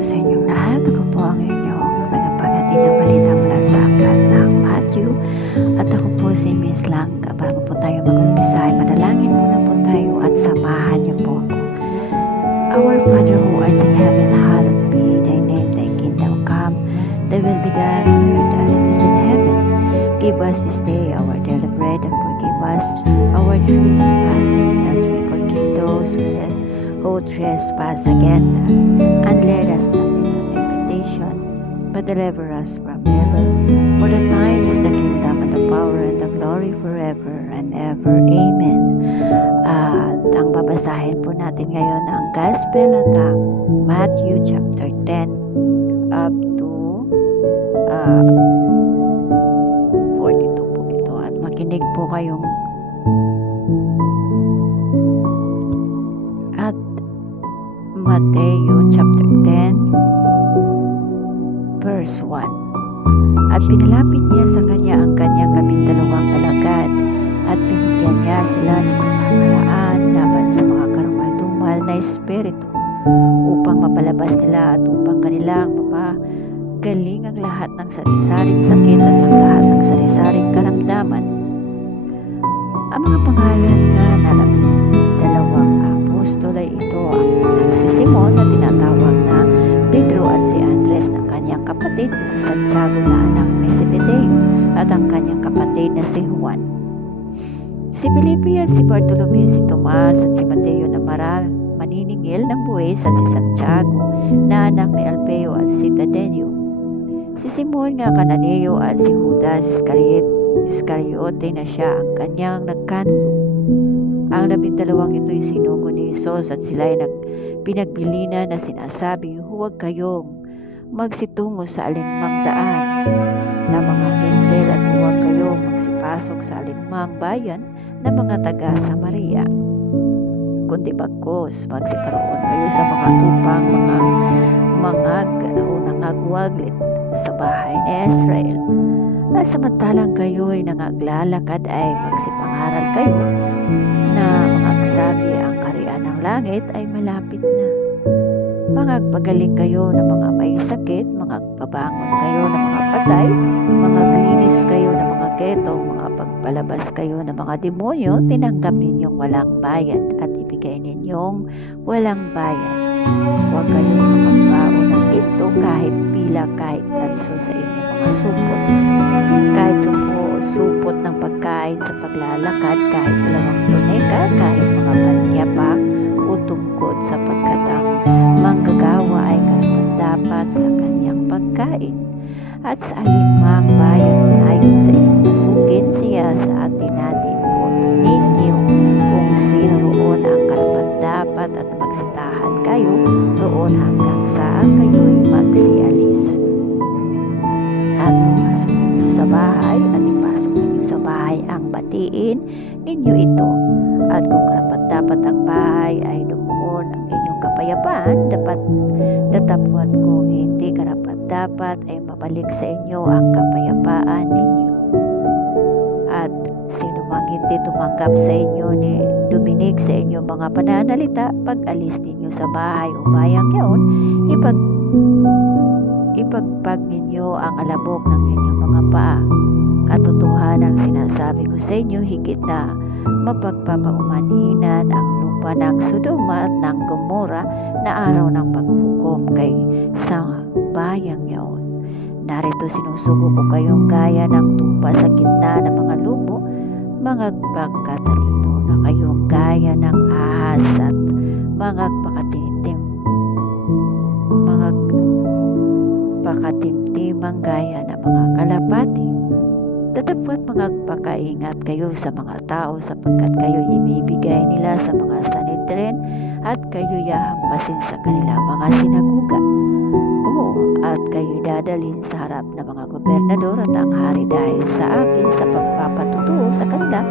sa inyong lahat. Ako po ang inyong tagapaghatid ng balita mula sa aklat ng Matthew. At ako po si Miss Lang. Bago po tayo mag-umpisa ay manalangin muna po tayo at samahan niyo po ako. Our Father who art in heaven, hallowed be thy name, thy kingdom come, thy will be done on earth as it is in heaven. Give us this day our daily bread and forgive us our trespasses as we forgive those who trespass against us, and lead us not into temptation, but deliver us from evil. For the time is the kingdom and the power and the glory forever and ever. Amen. At ang babasahin po natin ngayon ang Gospel at ang Matthew chapter 10 up to 42 po ito. At makinig po kayong at Mateo chapter 10 verse 1. At pinalapit niya sa kanya ang kanyang 12 alagad at binigyan niya sila ng pamahalaan laban sa mga karumal-dumal na espiritu upang mapalabas nila at upang kanilang mapagaling ang lahat ng sari-saring sakit at ang lahat ng sari-saring karamdaman. Ang mga pangalan nga na 12 apostol ay ito ang si Simon na tinatawag na Pedro at si Andres na kanyang kapatid na si Santiago na anak ni Zebedeo at ang kanyang kapatid na si Juan. Si Felipe at si Bartolome, si Tomas at si Mateo na maniningil ng buwis at si Santiago na anak ni Alfeo at si Tadeo. Si Simon nga Cananeo at si Judas Iscariote na siya ang kanyang nagkanulo. Ang 12 ito'y sinugo ni Jesus at sila'y pinagbilinan na sinasabi, huwag kayong magsitungo sa alinmang daan na mga Gentil at huwag kayong magsipasok sa alinmang bayan na mga taga-Samaria. Kundi bagkus magsiparoon kayo sa mga tupang nangagwaglit sa bahay ni Israel. At samantalang kayo ay nangaglalakad ay magsipangaral kayo na mangagsabi ang kaharian ng langit ay malapit na. Mangagpagaling kayo ng mga may sakit, mangagpabangon kayo ng mga patay, mangaglinis kayo ng mga ketong, mga pagpalabas kayo ng mga demonyo, tinanggap ninyong walang bayad at ibigay ninyong walang bayad. Huwag kayong magbaon ng ginto kahit pila, kahit tanso sa inyong mga supot. Kahit supot ng pagkain sa paglalakad, kahit 2 tuneka, kahit mga panyapak o tungkod sapagkat ang manggagawa ay karapat-dapat sa kanyang pagkain. At sa alinmang bayan layo sa inyong masukin siya sa atin natin ninyo kung sino roon ang karapat-dapat at magsitahan kayo roon hanggang saan kayo'y magsialis. At pumasok ninyo sa bahay at ipasok ninyo sa bahay ang batiin ninyo ito. At kung karapat-dapat ang bahay ay lumuon ang inyong kapayapaan, datapwat kung hindi karapat-dapat ay mabalik sa inyo ang kapayapaan ninyo. At sino mang hindi tumanggap sa inyo ni duminig sa inyong mga pananalita, pag alis ninyo sa bahay o bayang yaon, ipagpag ninyo ang alabok ng inyong mga paa. Katotohanan sinasabi ko sa inyo, higit na mapagpapaumanhinan ang lupa ng Sodoma at ng Gomora na araw ng paghuhukom kay sa bayang yaon. Narito sinusugo ko kayong gaya ng tupa sa gitna ng mga lubo, mga pagkatalino na kayong gaya ng ahas at mga pakatimtimang gaya ng mga kalapati. Datapwat magpakaingat kayo sa mga tao sapagkat kayo ibibigay nila sa mga Sanhedrin at kayo yahampasin sa kanila mga sinaguga. Oo, at kayo dadalhin sa harap ng mga gobernador at ang hari dahil sa akin sa pagpapatutuo sa kanila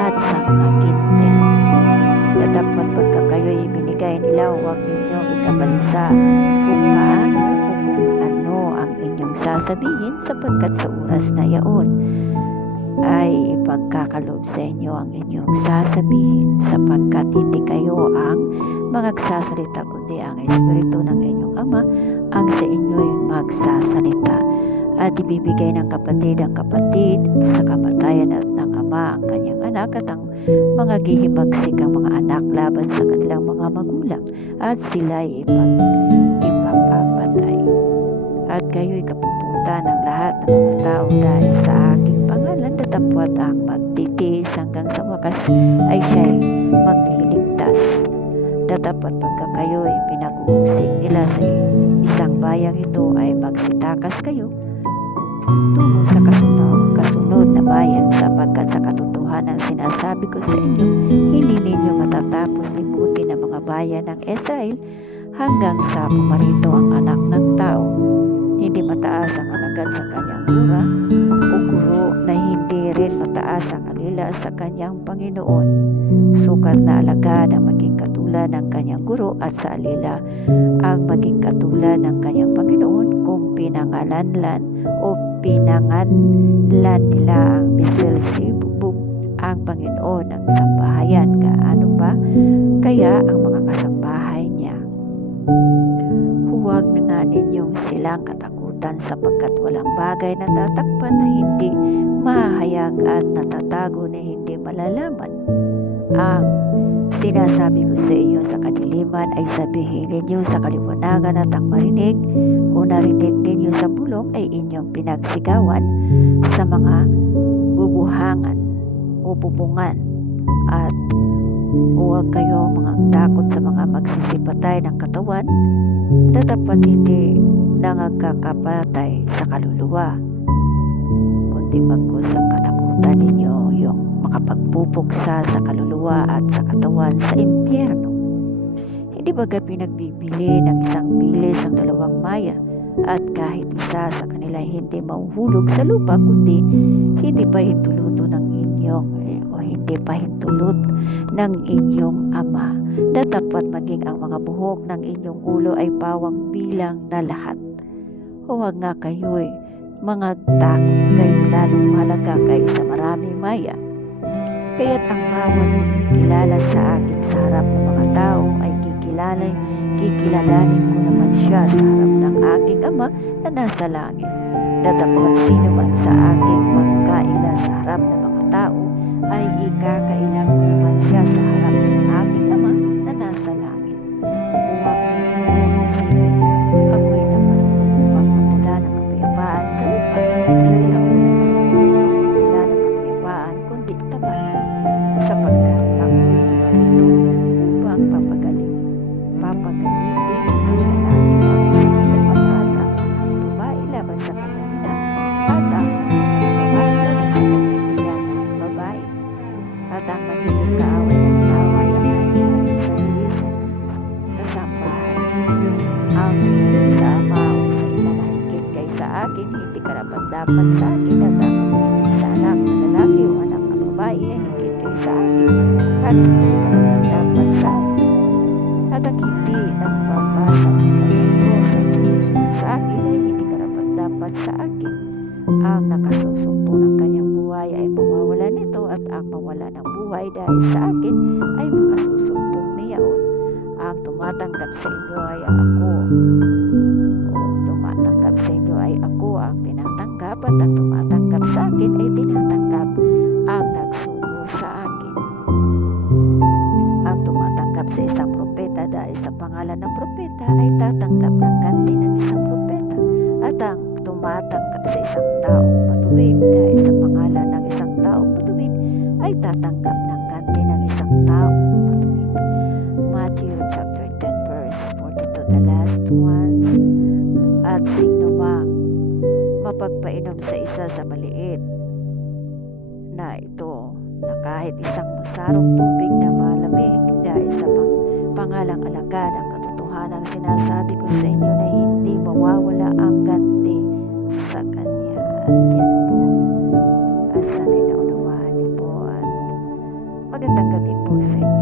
at sa mga gintil. Datapwat pagka kayo ibinigay nila, huwag ninyong ikabalisa kung paano o kung ano ang inyong sasabihin sapagkat sa oras na yaon ay ipagkakaloob sa inyo ang inyong sasabihin sapagkat hindi kayo ang magsasalita kundi ang Espiritu ng inyong ama ang sa inyo'y magsasalita. At ibibigay ng kapatid ang kapatid sa kamatayan at ng ama ang kanyang anak, at ang mga gihimagsik ang mga anak laban sa kanilang mga magulang, at sila'y ipapapatay. At kayo'y kapuputan ng lahat ng mga tao dahil sa aking pangalan, datapwat ang magtitiis hanggang sa wakas ay siya'y magliligtas. Datapat pagka kayo'y pinag-uusig nila sa isang bayang ito, ay magsitakas kayo tungo sa kasunod na bayan, sapagkat sa katotohanan sinasabi ko sa inyo, hindi ninyo matatapos liputin ang mga bayan ng Israel hanggang sa pumarito ang anak ng tao. Hindi mataas ang alagad sa kanyang gura o guro, na hindi rin mataas ang alila sa kanyang Panginoon. Sukat na alagad ang maging katulad ng kanyang guro, at sa alila ang maging katulad ng kanyang Panginoon. Kung pinanganlan nila ang Beelzebub, ang Panginoon ng sambahayan, gaano pa kaya ang mga kasambahay niya. Huwag na nga ninyong silang katakutan, sapagkat walang bagay na tatakpan na hindi mahahayag, at natatago na hindi malalaman. Ang sinasabi ko sa inyo sa kadiliman ay sabihin ninyo sa kaliwanagan, at ang marinig o narinig ninyo sa bulong ay inyong pinagsigawan sa mga bubuhangan o bubungan. At huwag kayo mga takot sa mga magsisipatay ng katawan, datapat hindi nangagkakapatay sa kaluluwa, kundi bagkus ang katakutan ninyo yung makapagbubuksa sa kaluluwa at sa katawan sa impyerno. Hindi baga pinagbibili ng isang bilis ang dalawang maya, at kahit isa sa kanila hindi mahuhulog sa lupa, kundi hindi pa hintuluto ng inyong ama. Datapat maging ang mga buhok ng inyong ulo ay pawang bilang na lahat. Huwag nga kayo'y mga takot, kayo lalong mahalaga kaysa maraming maya. Kaya't ang bawat magkikilala sa akin sa harap ng mga tao ay kikilalanin ko naman siya sa harap ng aking ama na nasa langit. Datapat sino man sa aking magkaila sa harap ng mga tao, ay ikakaila ko naman siya sa harap ng aking ama na nasa langit. Huwag niyong isipin, ako'y naparito upang magdala ng kapayapaan sa lupa. Hindi ako naparito upang magdala ng kapayapaan, kundi tapat, sapagkat ako'y naparito upang papagalitin ang lalaki laban sa kanyang ama, at ang babae laban sa kanyang ina, at ang babae laban sa kanyang biyan ng babae. At ang magiging kaaway ng tao ay ang kanyang sarili sa kasambahay. Ang higit sa ama o sa ina na higit kaysa akin, hindi karapat-dapat sa akin, at ang higit sa anak na lalaki o anak na babae ay higit kaysa akin, at hindi karapat-dapat sa akin. At ang hindi nagpapasa ng kanyang krus at sumusunod sa akin ay hindi karapat-dapat sa akin. Ang nakasusumpo ng kanyang buhay ay mawawala nito, at ang mawala ng buhay dahil sa akin ay makasusumpong niyaon. Ang tumatanggap sa inyo ay ako, ang tinatanggap, at ang tumatanggap sa akin ay tinatanggap ang nagsugo sa akin. Ang tumatanggap sa isang propeta dahil sa pangalan ng propeta ay tatanggap ng ganti ng isang propeta, at ang tumatanggap sa isang taong matuwid dahil sa pangalan ng isang taong matuwid ay tatanggap ng ganti ng isang taong matuwid. Matthew chapter 10 verse 42, the last ones. At sino mang mapagpainom sa isa sa maliit na ito, na kahit isang masarong tubig na malamig dahil sa pangalang alagad, ang katotohanan sinasabi ko sa inyo na hindi mawawala ang ganti sa kanya. At yan po, at sana'y naunawaan niyo po, at magandang gabi po sa inyo.